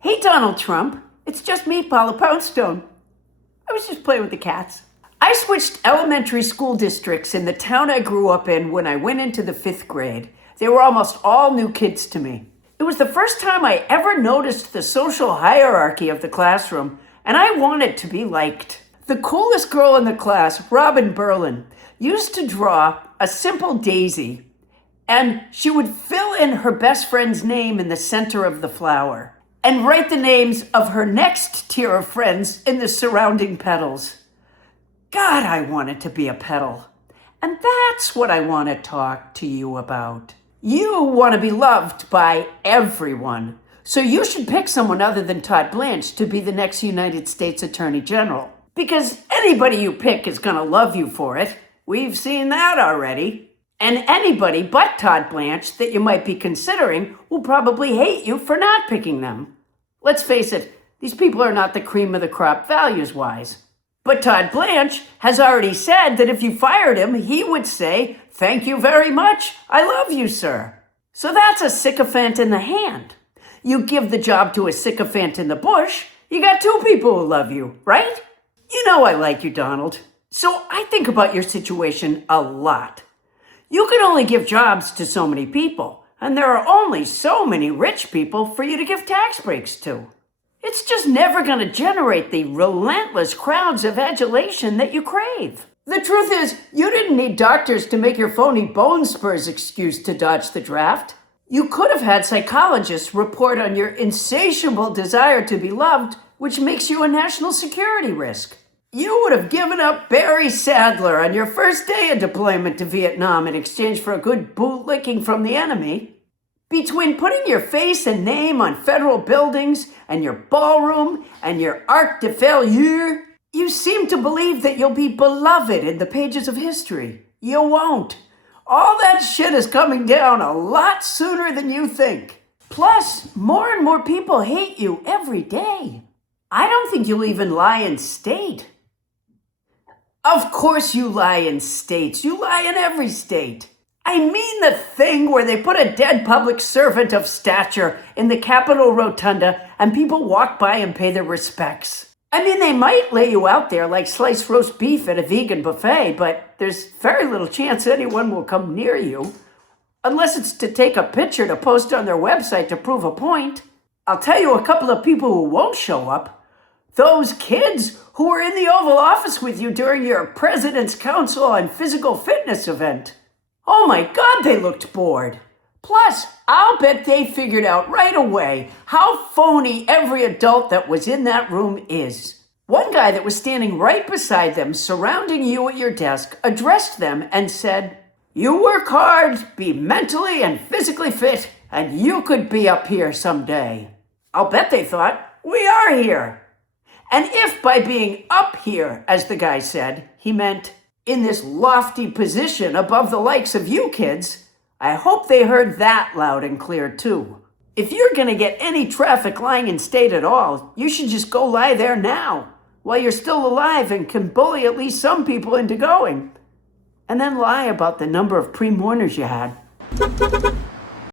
Hey, Donald Trump. It's just me, Paula Poundstone. I was just playing with the cats. I switched elementary school districts in the town I grew up in when I went into the 5th grade. They were almost all new kids to me. It was the first time I ever noticed the social hierarchy of the classroom, and I wanted to be liked. The coolest girl in the class, Robin Berlin, used to draw a simple daisy, and she would fill in her best friend's name in the center of the flower and write the names of her next tier of friends in the surrounding petals. God, I wanted to be a petal. And that's what I want to talk to you about. You want to be loved by everyone. So you should pick someone other than Todd Blanche to be the next United States Attorney General. Because anybody you pick is going to love you for it. We've seen that already. And anybody but Todd Blanche that you might be considering will probably hate you for not picking them. Let's face it, these people are not the cream of the crop values-wise. But Todd Blanche has already said that if you fired him, he would say, "Thank you very much. I love you, sir." So that's a sycophant in the hand. You give the job to a sycophant in the bush, you got two people who love you, right? You know I like you, Donald. So I think about your situation a lot. You can only give jobs to so many people, and there are only so many rich people for you to give tax breaks to. It's just never going to generate the relentless crowds of adulation that you crave. The truth is, you didn't need doctors to make your phony bone spurs excuse to dodge the draft. You could have had psychologists report on your insatiable desire to be loved, which makes you a national security risk. You would have given up Barry Sadler on your first day of deployment to Vietnam in exchange for a good bootlicking from the enemy. Between putting your face and name on federal buildings and your ballroom and your arc de failure, you seem to believe that you'll be beloved in the pages of history. You won't. All that shit is coming down a lot sooner than you think. Plus, more and more people hate you every day. I don't think you'll even lie in state. Of course you lie in states. You lie in every state. I mean the thing where they put a dead public servant of stature in the Capitol Rotunda and people walk by and pay their respects. I mean, they might lay you out there like sliced roast beef at a vegan buffet, but there's very little chance anyone will come near you. Unless it's to take a picture to post on their website to prove a point. I'll tell you a couple of people who won't show up. Those kids who were in the Oval Office with you during your President's Council on Physical Fitness event. Oh my God, they looked bored. Plus, I'll bet they figured out right away how phony every adult that was in that room is. One guy that was standing right beside them, surrounding you at your desk, addressed them and said, "You work hard, be mentally and physically fit, and you could be up here someday." I'll bet they thought, we are here. And if by being up here, as the guy said, he meant in this lofty position above the likes of you kids, I hope they heard that loud and clear too. If you're going to get any traffic lying in state at all, you should just go lie there now, while you're still alive and can bully at least some people into going. And then lie about the number of pre-mourners you had.